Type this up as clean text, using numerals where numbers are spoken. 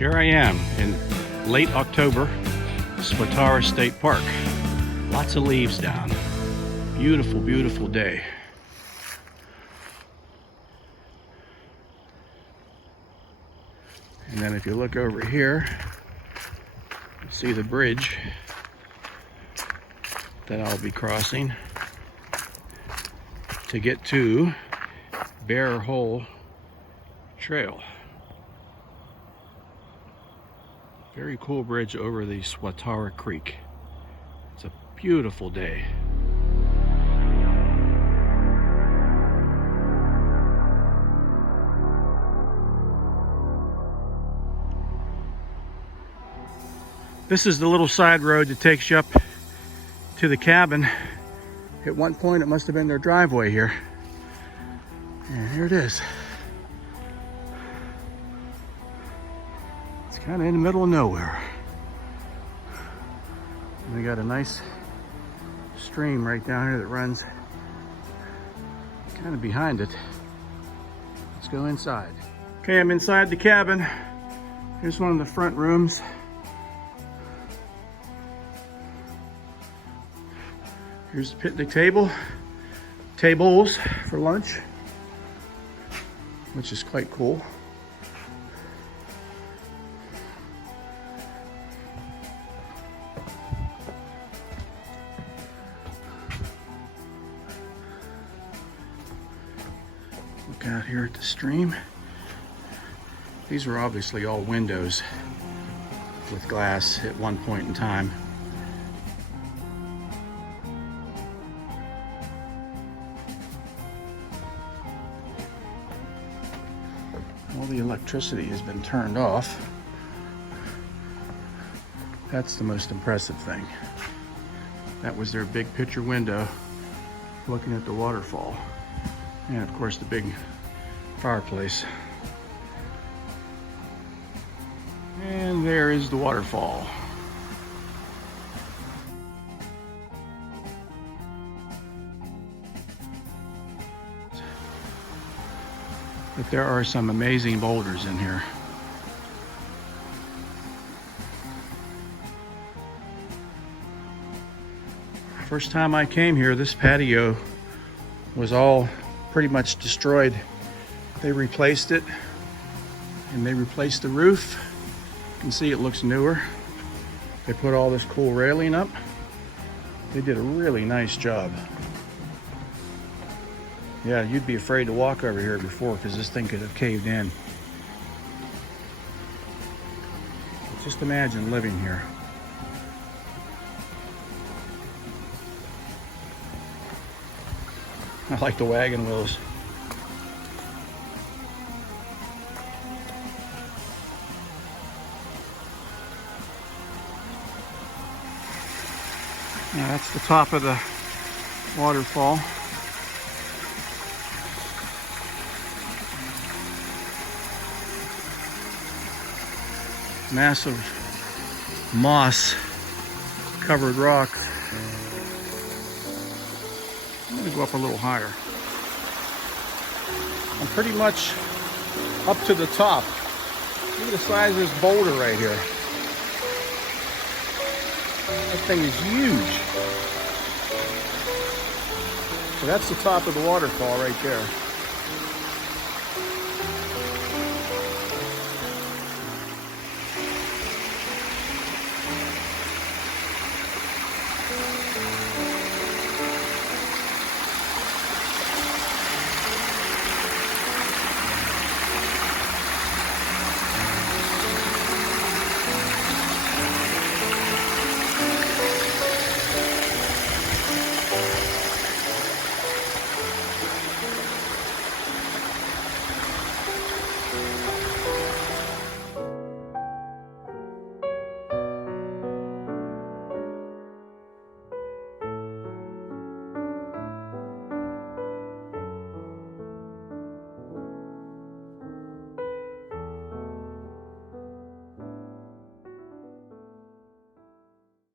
Here I am in late October, Swatara State Park. Lots of leaves down. Beautiful, beautiful day. And then if you look over here, you'll see the bridge that I'll be crossing to get to Bear Hole Trail. Very cool bridge over the Swatara Creek. It's a beautiful day. This is the little side road that takes you up to the cabin. At one point it must have been their driveway here. And here it is. It's kind of in the middle of nowhere. And we got a nice stream right down here that runs kind of behind it. Let's go inside. Okay, I'm inside the cabin. Here's one of the front rooms. Here's the picnic table. Tables for lunch, which is quite cool. Look out here at the stream. These were obviously all windows with glass at one point in time. All the electricity has been turned off. That's the most impressive thing. That was their big picture window looking at the waterfall. And of course the big fireplace. And there is the waterfall. But there are some amazing boulders in here. First time I came here, this patio was all pretty much destroyed. They replaced it, and they replaced the roof. You can see it looks newer. They put all this cool railing up. They did a really nice job. Yeah, you'd be afraid to walk over here before because this thing could have caved in. But just imagine living here. I like the wagon wheels. Yeah, that's the top of the waterfall. Massive moss covered rocks. I'm gonna go up a little higher. I'm pretty much up to the top. Look at the size of this boulder right here. That thing is huge. So that's the top of the waterfall right there.